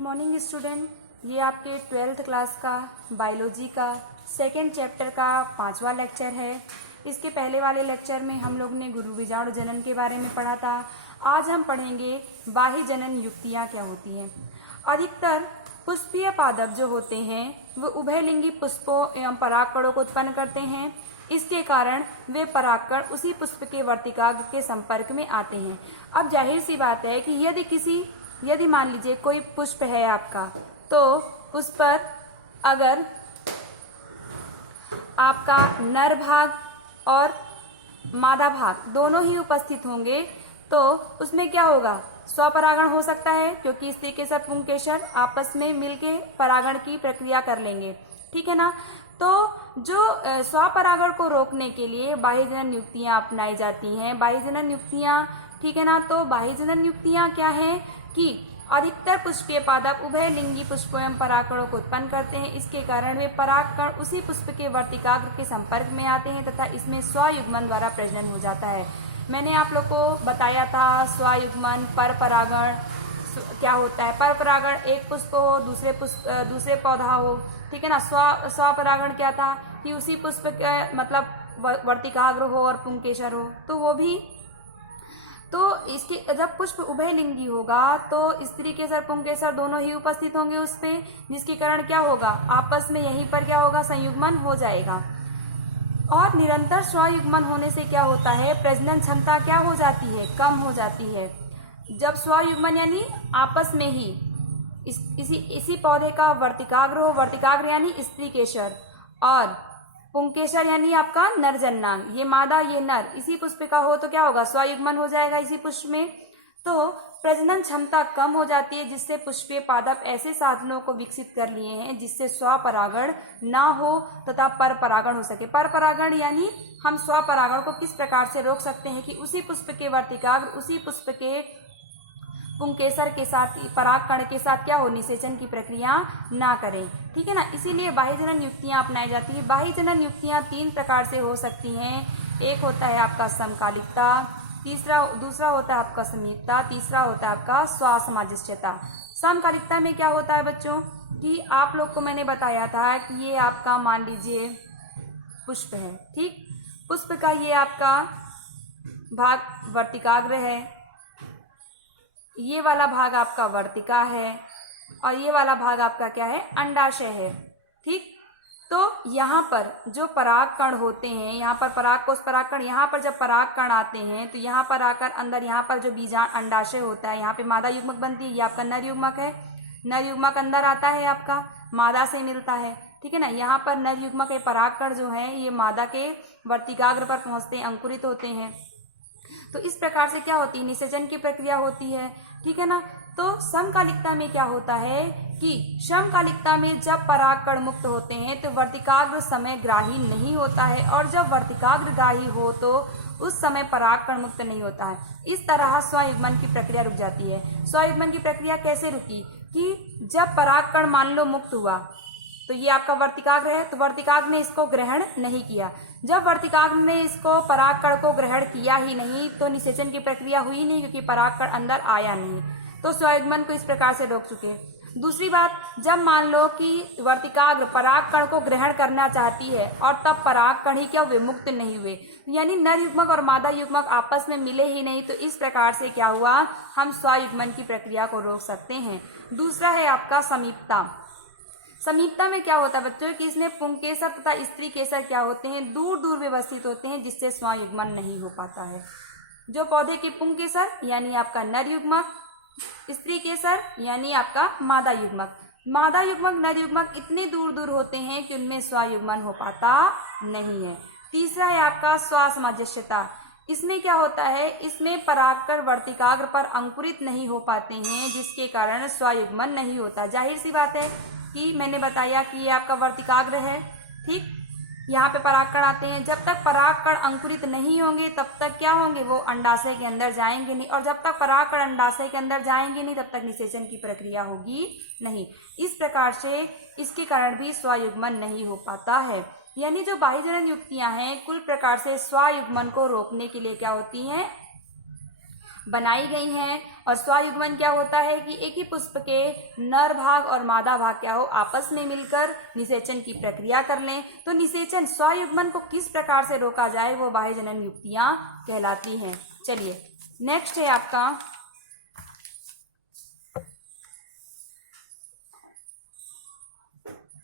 Good morning student. ये आपके 12th class का बायोलॉजी का सेकेंड चैप्टर का 5वां लेक्चर है। इसके पहले वाले लेक्चर में हम लोग ने गुरु बीजाणु जनन के बारे में पढ़ा था। आज हम पढ़ेंगे बाह्य जनन युक्तियाँ क्या होती हैं। अधिकतर पुष्पीय पादप जो होते हैं वो उभयलिंगी पुष्पों एवं परागकणों को उत्पन्न करते हैं। इसके कारण वे परागकण उसी पुष्प के वर्तिकाग्र के संपर्क में आते हैं। अब जाहिर सी बात है कि यदि मान लीजिए कोई पुष्प है आपका, तो उस पर अगर आपका नर भाग और मादा भाग दोनों ही उपस्थित होंगे तो उसमें क्या होगा, स्वपरागण हो सकता है, क्योंकि स्त्री केसर पुंकेसर आपस में मिलके परागण की प्रक्रिया कर लेंगे। ठीक है ना। तो जो स्वपरागण को रोकने के लिए बाह्य जनन युक्तियां अपनाई जाती हैं। बाह्य जनन युक्तियां, ठीक है ना। तो बाह्य जनन युक्तियां क्या हैं कि अधिकतर पुष्पीय पादप उभयलिंगी पुष्पों एवं परागकणों को उत्पन्न करते हैं। इसके कारण वे परागकण उसी पुष्प के वर्तिकाग्र के संपर्क में आते हैं तथा इसमें स्वयुग्मन द्वारा प्रजनन हो जाता है। मैंने आप लोग को बताया था स्वयुग्मन, पर परागण क्या होता है। पर परागण एक पुष्प हो, दूसरे पौधा हो, ठीक है ना। स्वपरागण क्या था कि उसी पुष्प के मतलब वर्तिकाग्र हो और पुंकेसर हो, तो वो भी तो इसके जब पुष्प उभयलिंगी होगा तो स्त्री केसर पुंकेसर दोनों ही उपस्थित होंगे उस पे, जिसके कारण क्या होगा, आपस में यहीं पर क्या होगा, संयुग्मन हो जाएगा। और निरंतर स्वयुग्मन होने से क्या होता है, प्रजनन क्षमता क्या हो जाती है, कम हो जाती है। जब स्वयुग्मन यानी आपस में ही इसी पौधे का वर्तिकाग्र हो, वर्तिकाग्र यानी स्त्री केसर, और पुंकेसर यानी आपका नर जन्नांग, ये मादा ये नर, इसी पुष्प का हो तो क्या होगा, स्वयुग्मन हो जाएगा इसी पुष्प में। तो प्रजनन क्षमता कम हो जाती है, जिससे पुष्पीय पादप ऐसे साधनों को विकसित कर लिए हैं जिससे स्वपरागण ना हो तथा पर परागण हो सके। पर परागण यानी हम स्वपरागण को किस प्रकार से रोक सकते हैं कि उसी पुष्प के वर्तिकाग्र उसी पुष्प के पुंकेसर के साथ परागकण के साथ क्या हो, निषेचन की प्रक्रिया ना करें। ठीक है ना। इसीलिए बाह्य जनन युक्तियां अपनाई जाती है। बाह्य जनन युक्तियां 3 प्रकार से हो सकती हैं। एक होता है आपका समकालिकता, दूसरा होता है आपका समीपता, तीसरा होता है आपका स्वसामंजस्यता। समकालिकता में क्या होता है बच्चों कि आप लोग को मैंने बताया था कि ये आपका मान लीजिए पुष्प है, ठीक। पुष्प का ये आपका भाग वर्तिकाग्र है, ये वाला भाग आपका वर्तिका है और ये वाला भाग आपका क्या है, अंडाशय है, ठीक। तो यहाँ पर जो परागकण होते हैं, यहाँ पर परागकोश परागकण, यहाँ पर जब परागकण आते हैं तो यहाँ पर आकर अंदर यहाँ पर जो अंडाशय होता है, यहाँ पे मादा युग्मक बनती है, ये आपका नर युग्मक है। नर युग्मक अंदर आता है आपका, मादा से मिलता है, ठीक है ना। यहाँ पर नर युग्मक परागकण जो है ये मादा के वर्तिकाग्र पर पहुंचते हैं, अंकुरित होते हैं। तो इस प्रकार से क्या होती है, निषेचन की प्रक्रिया होती है, ठीक है ना। तो समकालिकता में क्या होता है कि समकालिकता में जब परागकण मुक्त होते हैं तो वर्तिकाग्र समय ग्राही नहीं होता है, और जब वर्तिकाग्र ग्राही हो तो उस समय परागकण मुक्त नहीं होता है। इस तरह स्वयुग्मन की प्रक्रिया रुक जाती है। स्वयुग्मन की प्रक्रिया कैसे रुकी कि जब परागकण मान लो मुक्त हुआ तो ये आपका वर्तिकाग्र है, तो वर्तिकाग्र ने इसको ग्रहण नहीं किया। जब वर्तिकाग्र ने इसको परागकण को ग्रहण किया ही नहीं तो निषेचन की प्रक्रिया हुई नहीं, क्योंकि परागकण अंदर आया नहीं, तो स्वयुग्मन को इस प्रकार से रोक चुके। दूसरी बात, जब मान लो कि वर्तिकाग्र परागकण को ग्रहण करना चाहती है और तब परागकण ही क्या हुए, मुक्त नहीं हुए, यानी नर युग्मक और मादा युग्मक आपस में मिले ही नहीं, तो इस प्रकार से क्या हुआ, हम स्वयुग्मन की प्रक्रिया को रोक सकते हैं। दूसरा है आपका समीपता। समीपता में क्या होता है बच्चों कि इसमें पुंकेसर तथा स्त्री केसर क्या होते हैं, दूर दूर व्यवस्थित होते हैं, जिससे स्वयुग्मन नहीं हो पाता है। जो पौधे के पुंकेसर यानी आपका नर युग्मक, स्त्री केसर यानी आपका मादा युग्मक, मादा युग्मक नर युग्मक इतने दूर दूर होते हैं कि उनमें स्वयुग्मन हो पाता नहीं है। तीसरा है आपका स्वसामंजस्यता। इसमें क्या होता है, इसमें परागकण वर्तिकाग्र पर अंकुरित नहीं हो पाते हैं, जिसके कारण स्वयुग्मन नहीं होता। जाहिर सी बात है कि मैंने बताया कि ये आपका वर्तिकाग्र है, ठीक। यहाँ पे परागकण आते हैं, जब तक परागकण अंकुरित नहीं होंगे तब तक क्या होंगे, वो अंडाशय के अंदर जाएंगे नहीं, और जब तक परागकण अंडाशय के अंदर जाएंगे नहीं तब तक निषेचन की प्रक्रिया होगी नहीं। इस प्रकार से इसके कारण भी स्वयुग्मन नहीं हो पाता है। यानी जो बाह्य जनन युक्तियां हैं कुल प्रकार से स्वयुग्मन को रोकने के लिए क्या होती हैं, बनाई गई हैं। और स्वयुग्मन क्या होता है कि एक ही पुष्प के नर भाग और मादा भाग क्या हो आपस में मिलकर निषेचन की प्रक्रिया कर लें। तो निषेचन स्वयुग्मन को किस प्रकार से रोका जाए वो बाह्य जनन युक्तियां कहलाती हैं। चलिए नेक्स्ट है आपका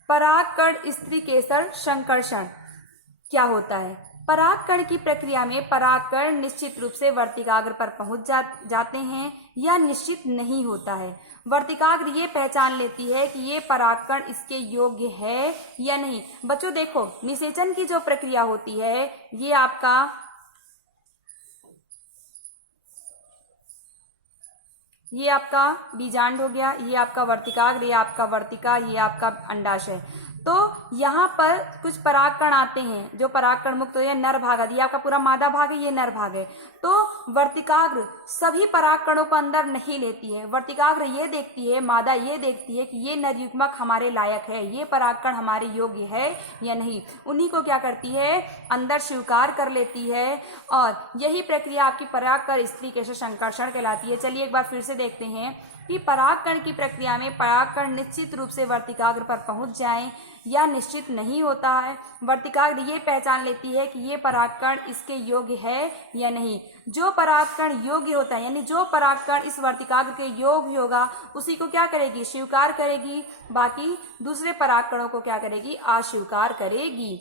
परागकण स्त्री केसर संकर्षण क्या होता है। परागकण की प्रक्रिया में परागकण निश्चित रूप से वर्तिकाग्र पर पहुंच जाते हैं या निश्चित नहीं होता है। वर्तिकाग्र ये पहचान लेती है कि ये परागकण इसके योग्य है या नहीं। बच्चों देखो निषेचन की जो प्रक्रिया होती है ये आपका बीजांड हो गया, ये आपका वर्तिकाग्र, ये आपका वर्तिका, ये आपका अंडाशय। तो यहाँ पर कुछ परागकण आते हैं जो परागकण मुक्त हो, नर भाग है, ये आपका पूरा मादा भाग है, ये नर भाग है। तो वर्तिकाग्र सभी परागकणों को अंदर नहीं लेती है। वर्तिकाग्र ये देखती है, मादा ये देखती है कि ये नर युग्मक हमारे लायक है, ये परागकण हमारे योग्य है या नहीं। उन्हीं को क्या करती है अंदर स्वीकार कर लेती है और यही प्रक्रिया आपकी परागकण स्त्री केसर संकर्षण कहलाती है। चलिए एक बार फिर से देखते हैं कि परागकण की प्रक्रिया में परागकण निश्चित रूप से वर्तिकाग्र पर पहुंच जाएं या निश्चित नहीं होता है। वर्तिकाग्र ये पहचान लेती है कि ये परागकण इसके योग्य है या नहीं। जो परागकण योग्य होता है यानी जो परागकण इस वर्तिकाग्र के योग्य होगा उसी को क्या करेगी स्वीकार करेगी, बाकी दूसरे परागकणों को क्या करेगी अस्वीकार करेगी।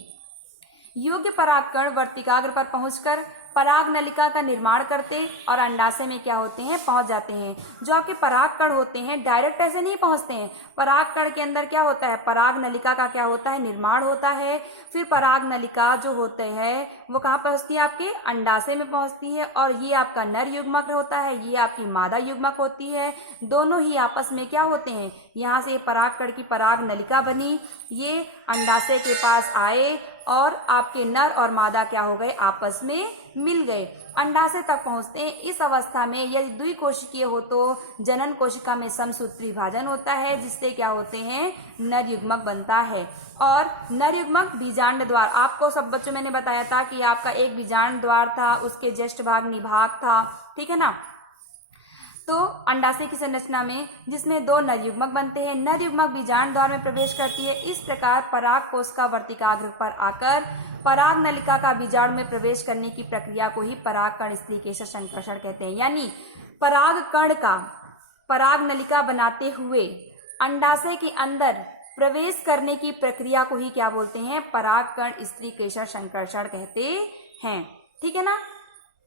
योग्य परागकण वर्तिकाग्र पर पहुंचकर पराग नलिका का निर्माण करते और अंडाशय में क्या होते हैं पहुंच जाते हैं। जो आपके परागकण होते हैं डायरेक्ट ऐसे नहीं पहुंचते हैं। परागकण के अंदर क्या होता है पराग नलिका का क्या होता है निर्माण होता है। फिर पराग नलिका जो होते हैं वो कहाँ पहुंचती है आपके अंडाशय में पहुंचती है और ये आपका नर युग्मक होता है, ये आपकी मादा युग्मक होती है। दोनों ही आपस में क्या होते हैं यहाँ से परागकण की पराग नलिका बनी, ये अंडाशय के पास आए और आपके नर और मादा क्या हो गए आपस में मिल गए, अंडाशय तक पहुंचते हैं। इस अवस्था में यदि द्विकोशिकीय हो तो जनन कोशिका में समसूत्री विभाजन होता है जिससे क्या होते हैं नर युग्मक बनता है। और नर युग्मक बीजांड द्वार, आपको सब बच्चों मैंने बताया था कि आपका एक बीजांड द्वार था, उसके ज्येष्ठ भाग निभाग था, ठीक है ना। तो अंडाशय की संरचना में जिसमें दो नर युग्मक बनते हैं, नर युग्मक बीजांड द्वार में प्रवेश करती है। इस प्रकार पराग कोश का वर्तिकाग्र पर आकर पराग नलिका का बीजांड में प्रवेश करने की प्रक्रिया को ही परागकण स्त्री केसर संकर्षण कहते हैं। यानी परागकण का पराग नलिका बनाते हुए अंडाशय के अंदर प्रवेश करने की प्रक्रिया को ही क्या बोलते हैं परागकण स्त्री केसर संकर्षण कहते हैं, ठीक है ना।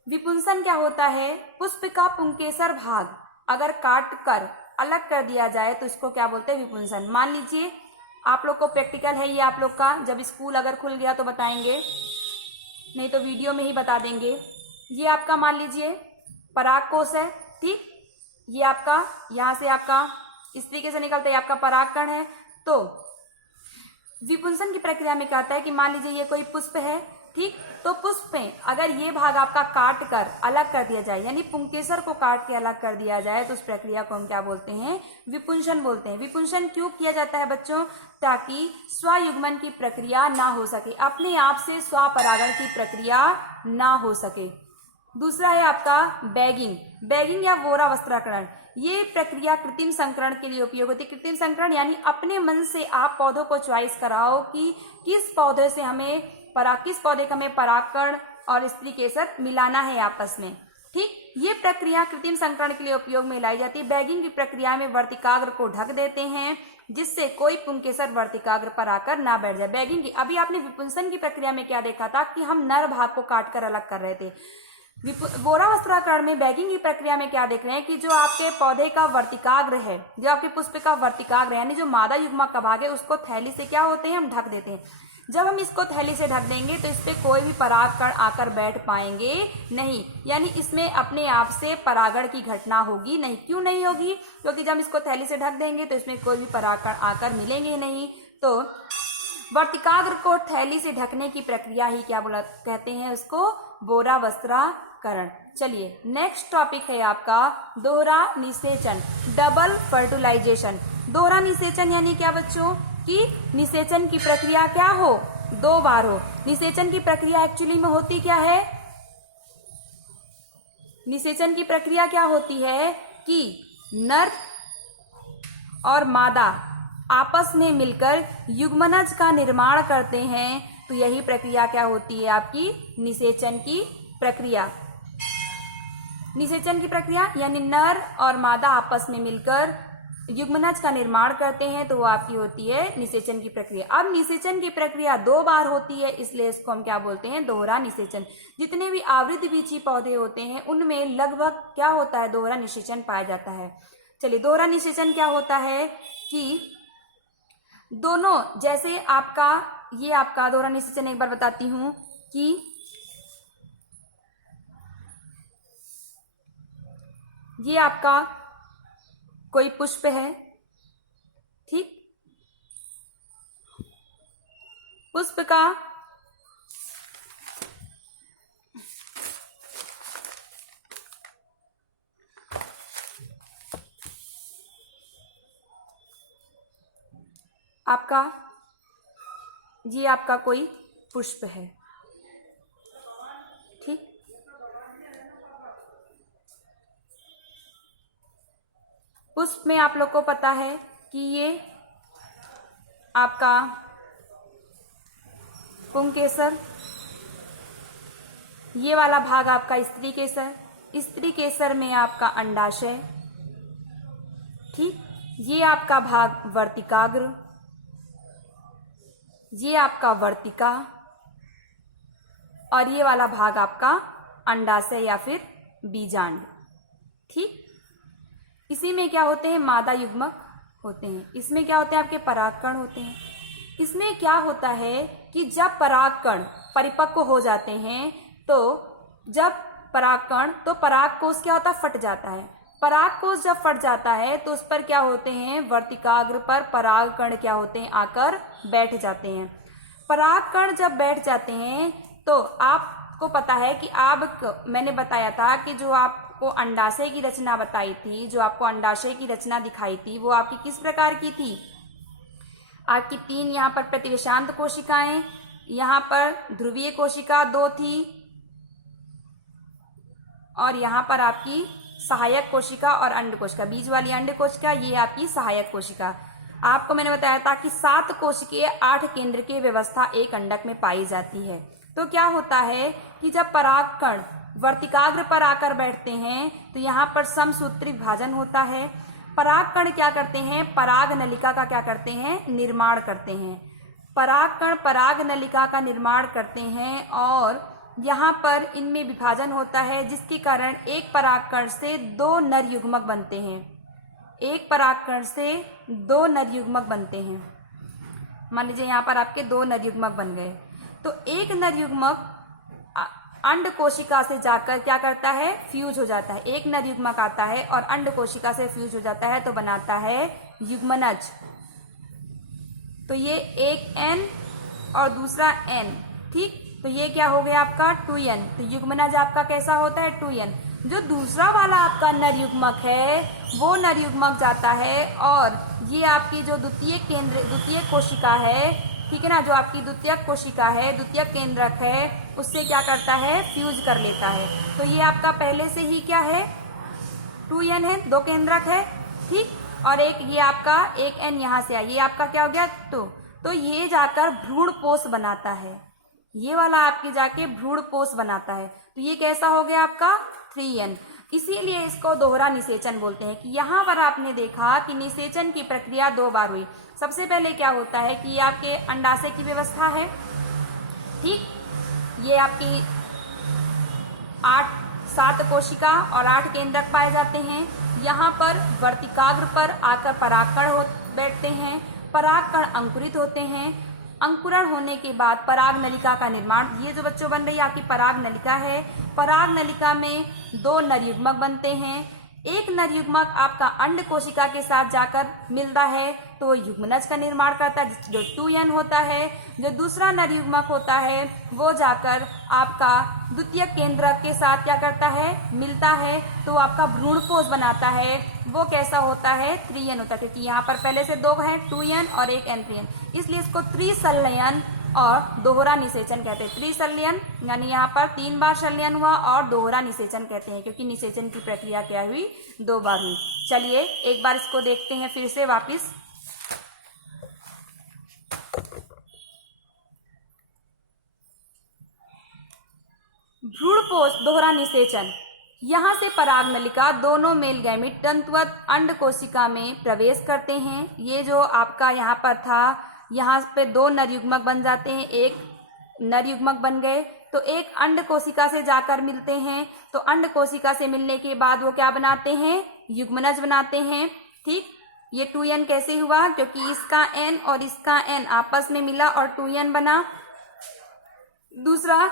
विपुंसन क्या होता है पुष्प का पुंकेसर भाग अगर काट कर अलग कर दिया जाए तो इसको क्या बोलते हैं विपुंसन। मान लीजिए आप लोग को प्रैक्टिकल है ये आप लोग का, जब स्कूल अगर खुल गया तो बताएंगे, नहीं तो वीडियो में ही बता देंगे। ये आपका मान लीजिए पराग कोश है, ठीक, ये आपका यहाँ से आपका इस तरीके से निकलता है आपका परागकण है। तो विपुंसन की प्रक्रिया में कहता है कि मान लीजिए ये कोई पुष्प है, ठीक, तो पुष्प में अगर ये भाग आपका काट कर अलग कर दिया जाए यानी पुंकेसर को काट के अलग कर दिया जाए तो उस प्रक्रिया को हम क्या बोलते हैं विपुंसन बोलते हैं। विपुंसन क्यों किया जाता है बच्चों, ताकि स्वयुग्मन की प्रक्रिया ना हो सके, अपने आप से स्वपरागण की प्रक्रिया ना हो सके। दूसरा है आपका बैगिंग, बैगिंग या वोरा वस्त्राकरण। ये प्रक्रिया कृत्रिम संकरण के लिए उपयोग होती है। कृत्रिम संकरण यानी अपने मन से आप पौधों को चॉइस कराओ कि किस पौधे से हमें किस पौधे का हमें परागकण और स्त्री केसर मिलाना है आपस में, ठीक। ये प्रक्रिया कृत्रिम संकरण के लिए उपयोग में लाई जाती है। बैगिंग की प्रक्रिया में वर्तिकाग्र को ढक देते हैं जिससे कोई पुंकेसर वर्तिकाग्र पर आकर ना बैठ जाए। बैगिंग की अभी आपने विपुंसन की प्रक्रिया में क्या देखा था कि हम नर भाग को काट कर अलग कर रहे थे। वोरा वस्त्राकरण में बैगिंग की प्रक्रिया में क्या देख रहे हैं कि जो आपके पौधे का वर्तिकाग्र है, जो आपके पुष्प का वर्तिकाग्र है यानी जो मादा युग्मक का भाग है उसको थैली से क्या होते हैं हम ढक देते हैं। जब हम इसको थैली से ढक देंगे तो इस पे कोई भी परागकण आकर बैठ पाएंगे नहीं, यानी इसमें अपने आप से परागण की घटना होगी नहीं। क्यों नहीं होगी, क्योंकि जब हम इसको थैली से ढक देंगे तो इसमें कोई भी परागकण आकर मिलेंगे नहीं। तो वर्तिकाग्र को थैली से ढकने की प्रक्रिया ही क्या बोला कहते हैं उसको वोरा वस्त्राकरण। चलिए नेक्स्ट टॉपिक है आपका दोहरा निषेचन, डबल फर्टिलाइजेशन। दोहरा निषेचन यानी क्या बच्चों कि निषेचन की प्रक्रिया क्या हो दो बार हो। निषेचन की प्रक्रिया एक्चुअली में होती क्या है, निषेचन की प्रक्रिया क्या होती है कि नर और मादा आपस में मिलकर युग्मनज का निर्माण करते हैं, तो यही प्रक्रिया क्या होती है आपकी निषेचन की प्रक्रिया। निषेचन की प्रक्रिया यानी नर और मादा आपस में मिलकर युग्मनज का निर्माण करते हैं, तो वो आपकी होती है निषेचन की प्रक्रिया। अब निषेचन की प्रक्रिया 2 बार होती है, इसलिए इसको हम क्या बोलते हैं, दोहरा निषेचन। जितने भी आवृतबीजी पौधे होते हैं उनमें लगभग क्या होता है, दोहरा निषेचन पाया जाता है। चलिए, दोहरा निषेचन क्या होता है कि दोनों, जैसे आपका ये आपका दोहरा निषेचन एक बार बताती हूं कि ये आपका कोई पुष्प है, ठीक, पुष्प का आपका ये आपका कोई पुष्प है, ठीक। पुष्प में आप लोग को पता है कि ये आपका पुंकेसर, ये वाला भाग आपका स्त्री केसर, स्त्री केसर में आपका अंडाशय, ठीक। ये आपका भाग वर्तिकाग्र, ये आपका वर्तिका, और ये वाला भाग आपका अंडाशय या फिर बीजांड, ठीक। इसी में क्या होते हैं, मादा युग्मक होते हैं। इसमें क्या होते हैं, आपके परागकण होते हैं। इसमें क्या होता है कि जब परागकण परिपक्व हो जाते हैं, तो जब परागकण, तो परागकोश क्या होता है, फट जाता है। परागकोश जब फट जाता है तो उस पर क्या होते हैं, वर्तिकाग्र पर परागकण क्या होते हैं, आकर बैठ जाते हैं। परागकण जब बैठ जाते हैं तो आपको पता है कि मैंने बताया था कि जो आपको अंडाशय की रचना बताई थी, जो आपको अंडाशय की रचना दिखाई थी, वो आपकी किस प्रकार की थी, आपकी 3 यहाँ पर प्रतिवेशांत कोशिकाएं, यहाँ पर ध्रुवीय कोशिका 2 थी, और यहाँ पर आपकी सहायक कोशिका और अंड कोशिका, बीज वाली अंड कोशिका, ये आपकी सहायक कोशिका। आपको मैंने बताया था कि 7 कोशिकीय 8 केंद्र की व्यवस्था एक अंडक में पाई जाती है। तो क्या होता है कि जब परागकण वर्तिकाग्र पर आकर बैठते हैं तो यहाँ पर समसूत्री विभाजन होता है। परागकण क्या करते हैं, पराग नलिका का क्या करते हैं, निर्माण करते हैं। परागकण पराग नलिका का निर्माण करते हैं और यहाँ पर इनमें विभाजन होता है, जिसके कारण एक परागकण से 2 नर युग्मक बनते हैं। एक परागकण से 2 नर युग्मक बनते हैं। मान लीजिए यहाँ पर आपके 2 नर युग्मक बन गए, तो एक नर युग्मक अंड कोशिका से जाकर क्या करता है, फ्यूज हो जाता है। एक नर युग्मक आता है और अंड कोशिका से फ्यूज हो जाता है, तो बनाता है युग्मनज। तो ये एक N और दूसरा N, ठीक। तो ये क्या हो गया आपका 2N। तो युग्मनज आपका कैसा होता है, 2N। जो दूसरा वाला आपका नर युग्मक है, वो नर युग्मक जाता है और ये आपकी जो द्वितीय कोशिका है, ठीक है ना, जो आपकी द्वितीयक कोशिका है, द्वितीयक केंद्रक है, उससे क्या करता है, फ्यूज कर लेता है। तो ये आपका पहले से ही क्या है, 2N है, 2 केंद्रक है, ठीक। और एक ये आपका एक N यहाँ से आया, ये आपका क्या हो गया 2। तो ये जाकर भ्रूणपोष बनाता है, ये वाला आपके जाके भ्रूणपोष बनाता है। तो ये कैसा हो गया आपका 3N। इसीलिए इसको दोहरा निषेचन बोलते हैं कि यहाँ पर आपने देखा कि निषेचन की प्रक्रिया 2 बार हुई। सबसे पहले क्या होता है कि ये आपके अंडाशय की व्यवस्था है, ठीक। ये आपकी 7 कोशिका और 8 केंद्रक पाए जाते हैं। यहाँ पर वर्तिकाग्र पर आकर परागकण बैठते हैं, परागकण अंकुरित होते हैं। अंकुरण होने के बाद पराग नलिका का निर्माण, ये जो बच्चों बन रही है आपकी पराग नलिका है। पराग नलिका में 2 नर युग्मक बनते हैं। एक नर युग्मक आपका अंड कोशिका के साथ जाकर मिलता है तो वो युग्मनज का निर्माण करता है, जो 2N होता है। जो दूसरा नर युग्मक होता है वो जाकर आपका द्वितीयक केंद्रक के साथ क्या करता है, मिलता है, तो आपका भ्रूणपोष बनाता है। वो कैसा होता है, 3N होता है, क्योंकि यहाँ पर पहले से 2 हैं, 2N और एक N, 3N, इसलिए इसको त्रिसंलयन और दोहरा निषेचन कहते हैं। त्रिशल्यन यानी यहाँ पर 3 बार शल्यन हुआ और दोहरा निषेचन कहते हैं, क्योंकि निषेचन की प्रक्रिया क्या हुई, 2 बार हुई। चलिए एक बार इसको देखते हैं फिर से वापिस। भ्रूणपोष दोहरा निषेचन, यहाँ से पराग नलिका दोनों मेल गैमीट तंतुवत अंड कोशिका में प्रवेश करते हैं। ये जो आपका यहाँ पर था, यहाँ पे 2 नर युग्मक बन जाते हैं, एक नर युग्मक बन गए, तो एक अंड कोशिका से जाकर मिलते हैं। तो अंड कोशिका से मिलने के बाद वो क्या बनाते हैं, युग्मनज बनाते हैं। ठीक, ये 2n कैसे हुआ, क्योंकि इसका n और इसका n आपस में मिला और 2n बना। दूसरा,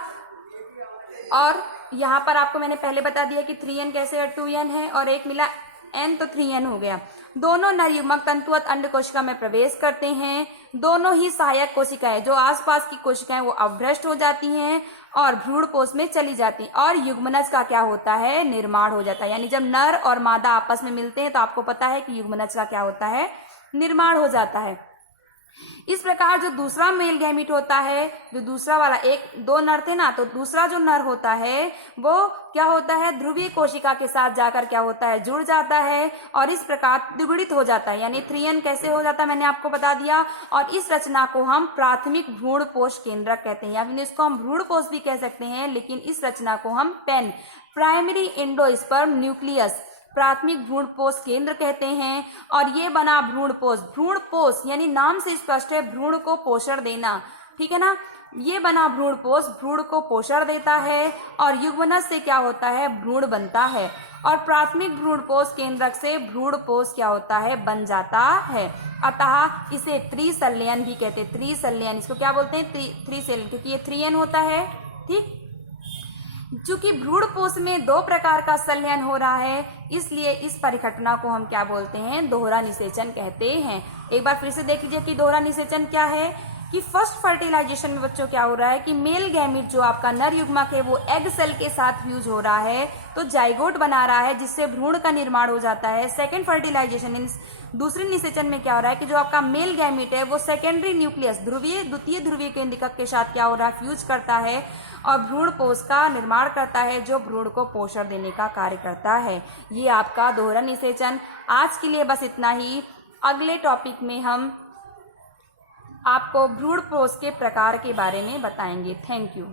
और यहाँ पर आपको मैंने पहले बता दिया कि 3n कैसे है, 2n है और एक मिला n, तो 3n हो गया। दोनों नर युग्मक तंतुवत अंड कोशिका में प्रवेश करते हैं। दोनों ही सहायक कोशिकाएं, जो आसपास की कोशिकाएं, वो अवभ्रष्ट हो जाती हैं और भ्रूणपोष में चली जाती हैं और युग्मनज का क्या होता है, निर्माण हो जाता है। यानी जब नर और मादा आपस में मिलते हैं तो आपको पता है कि युग्मनज का क्या होता है, निर्माण हो जाता है। इस प्रकार जो दूसरा मेल गैमीट होता है, जो दूसरा वाला, 2 नर थे ना, तो दूसरा जो नर होता है वो क्या होता है, ध्रुवीय कोशिका के साथ जाकर क्या होता है, जुड़ जाता है और इस प्रकार द्विगुणित हो जाता है। यानी 3n कैसे हो जाता है मैंने आपको बता दिया। और इस रचना को हम प्राथमिक भ्रूणपोष केंद्रक कहते हैं, या फिर इसको हम भ्रूणपोष भी कह सकते हैं, लेकिन इस रचना को हम पेन, प्राइमरी एंडोस्पर्म न्यूक्लियस, प्राथमिक भ्रूणपोष केंद्र कहते हैं। और ये बना भ्रूणपोष, भ्रूणपोष यानी नाम से स्पष्ट है, भ्रूण को पोषण देना, ठीक है ना। ये बना भ्रूणपोष भ्रूण को पोषण देता है और युग्मनज से क्या होता है, भ्रूण बनता है। और प्राथमिक भ्रूणपोष केंद्रक से भ्रूणपोष क्या होता है, बन जाता है। अतः इसे त्रिशल्यन भी कहते हैं। त्रिशल्यन, इसको क्या बोलते हैं, त्रिशल्यन, क्योंकि ये 3n होता है। ठीक, चूंकि भ्रूणपोष में 2 प्रकार का संलयन हो रहा है, इसलिए इस परिघटना को हम क्या बोलते हैं, दोहरा निषेचन कहते हैं। एक बार फिर से देख लीजिए कि दोहरा निषेचन क्या है। कि फर्स्ट फर्टिलाइजेशन में बच्चों क्या हो रहा है कि मेल गैमीट जो आपका नर युग्मक है वो एग सेल के साथ फ्यूज हो रहा है, तो जाइगोट बना रहा है, जिससे भ्रूण का निर्माण हो जाता है। सेकेंड फर्टिलाइजेशन मीन्स दूसरे निषेचन में क्या हो रहा है कि जो आपका मेल गैमीट है वो सेकेंडरी न्यूक्लियस, द्वितीय ध्रुवीय केंद्रक के साथ क्या हो रहा है, फ्यूज करता है और भ्रूण पोष का निर्माण करता है, जो भ्रूण को पोषण देने का कार्य करता है। ये आपका दोहरा निषेचन। आज के लिए बस इतना ही। अगले टॉपिक में हम आपको भ्रूणपोष के प्रकार के बारे में बताएंगे। Thank you.